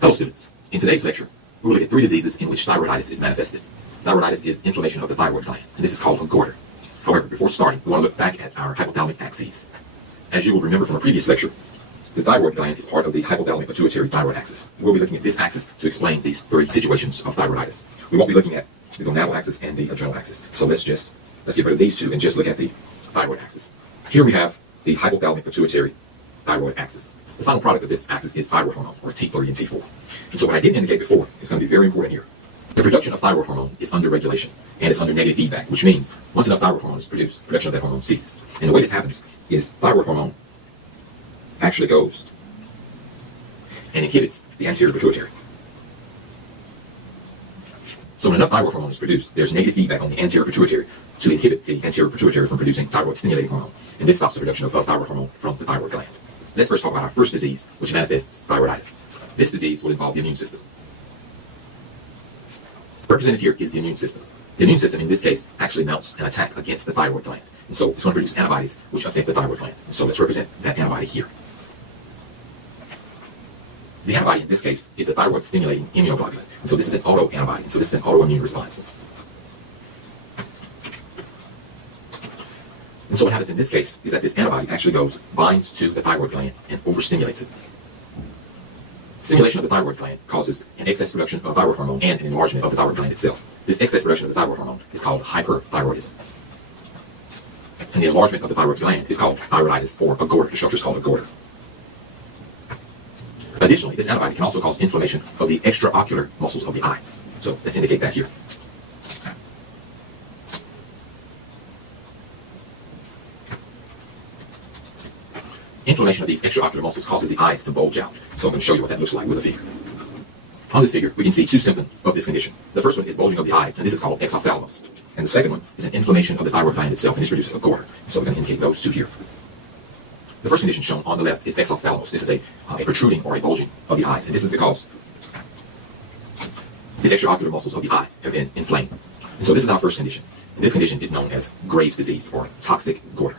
Hello students, in today's lecture, we will look at 3 diseases in which thyroiditis is manifested. Thyroiditis is inflammation of the thyroid gland, and this is called a goiter. However, before starting, we want to look back at our hypothalamic axes. As you will remember from a previous lecture, the thyroid gland is part of the hypothalamic pituitary thyroid axis. We'll be looking at this axis to explain these 3 situations of thyroiditis. We won't be looking at the gonadal axis and the adrenal axis. So let's get rid of these 2 and just look at the thyroid axis. Here we have the hypothalamic pituitary thyroid axis. The final product of this axis is thyroid hormone, or T3 and T4. And so what I didn't indicate before is going to be very important here. The production of thyroid hormone is under regulation, and it's under negative feedback, which means once enough thyroid hormone is produced, production of that hormone ceases. And the way this happens is thyroid hormone actually goes and inhibits the anterior pituitary. So when enough thyroid hormone is produced, there's negative feedback on the anterior pituitary to inhibit the anterior pituitary from producing thyroid-stimulating hormone. And this stops the production of thyroid hormone from the thyroid gland. Let's first talk about our first disease, which manifests thyroiditis. This disease will involve the immune system. Represented here is the immune system. The immune system, in this case, actually mounts an attack against the thyroid gland. And so it's going to produce antibodies which affect the thyroid gland. And so let's represent that antibody here. The antibody in this case is a thyroid-stimulating immunoglobulin. And so this is an autoantibody. And so this is an autoimmune response. And so what happens in this case is that this antibody actually binds to the thyroid gland and overstimulates it. Stimulation of the thyroid gland causes an excess production of thyroid hormone and an enlargement of the thyroid gland itself. This excess production of the thyroid hormone is called hyperthyroidism. And the enlargement of the thyroid gland is called thyroiditis, or a goiter. The structure is called a goiter. Additionally, this antibody can also cause inflammation of the extraocular muscles of the eye. So let's indicate that here. Inflammation of these extraocular muscles causes the eyes to bulge out. So I'm going to show you what that looks like with a figure. On this figure, we can see 2 symptoms of this condition. The first one is bulging of the eyes, and this is called exophthalmos. And the second one is an inflammation of the thyroid gland itself, and this produces a goiter. So we're going to indicate those 2 here. The first condition shown on the left is exophthalmos. This is a protruding or a bulging of the eyes, and this is because the extraocular muscles of the eye have been inflamed. And so this is our first condition. And this condition is known as Graves' disease, or toxic goiter.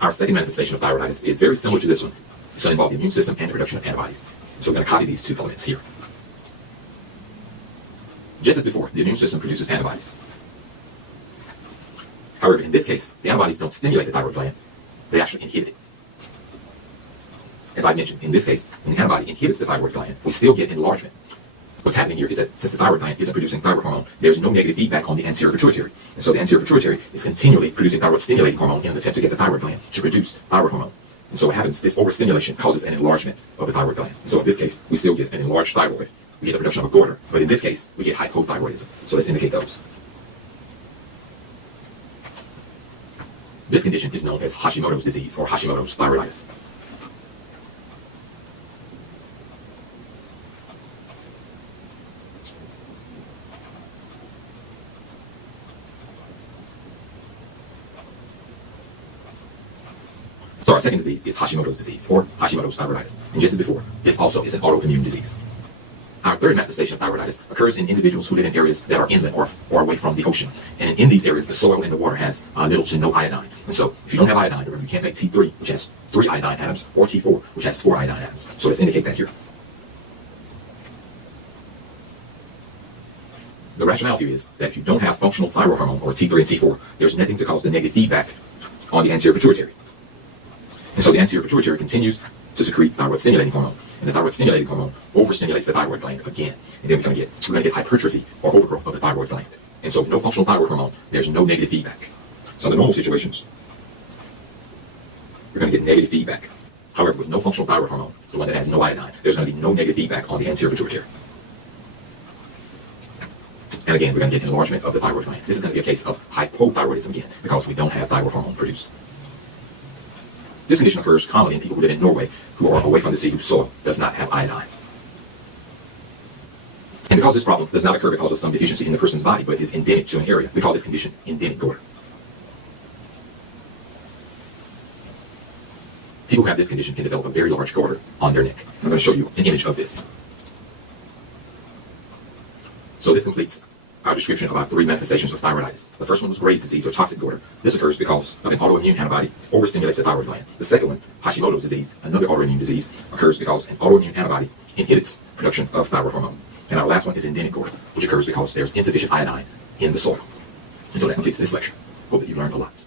Our second manifestation of thyroiditis is very similar to this one. It's going to involve the immune system and the production of antibodies. So we're going to copy these 2 elements here. Just as before, the immune system produces antibodies. However, in this case, the antibodies don't stimulate the thyroid gland, they actually inhibit it. As I mentioned, in this case, when the antibody inhibits the thyroid gland, we still get enlargement. What's happening here is that since the thyroid gland isn't producing thyroid hormone, there's no negative feedback on the anterior pituitary. And so the anterior pituitary is continually producing thyroid-stimulating hormone in an attempt to get the thyroid gland to produce thyroid hormone. And so what happens, this overstimulation causes an enlargement of the thyroid gland. And so in this case, we still get an enlarged thyroid. We get the production of a goiter, but in this case, we get hypothyroidism. So let's indicate those. This condition is known as Hashimoto's disease, or Hashimoto's thyroiditis. So our second disease is Hashimoto's disease, or Hashimoto's thyroiditis. And just as before, this also is an autoimmune disease. Our third manifestation of thyroiditis occurs in individuals who live in areas that are inland or away from the ocean. And in these areas, the soil and the water has little to no iodine. And so if you don't have iodine, remember, you can't make T3, which has 3 iodine atoms, or T4, which has 4 iodine atoms. So let's indicate that here. The rationale here is that if you don't have functional thyroid hormone, or T3 and T4, there's nothing to cause the negative feedback on the anterior pituitary. And so the anterior pituitary continues to secrete thyroid-stimulating hormone, and the thyroid-stimulating hormone overstimulates the thyroid gland again, and then we're going to get hypertrophy or overgrowth of the thyroid gland. And so with no functional thyroid hormone, there's no negative feedback. So in the normal situations, we're going to get negative feedback. However, with no functional thyroid hormone, the one that has no iodine, there's going to be no negative feedback on the anterior pituitary. And again, we're going to get enlargement of the thyroid gland. This is going to be a case of hypothyroidism again, because we don't have thyroid hormone produced. This condition occurs commonly in people who live in Norway, who are away from the sea, whose soil does not have iodine. And because this problem does not occur because of some deficiency in the person's body, but is endemic to an area, we call this condition endemic goiter. People who have this condition can develop a very large goiter on their neck. I'm going to show you an image of this. So this completes our description of our three manifestations of thyroiditis. The first one was Graves' disease or toxic goiter. This occurs because of an autoimmune antibody overstimulates the thyroid gland. The second one, Hashimoto's disease, another autoimmune disease, occurs because an autoimmune antibody inhibits production of thyroid hormone. And our last one is endemic goiter, which occurs because there's insufficient iodine in the soil. And so that completes this lecture. Hope that you learned a lot.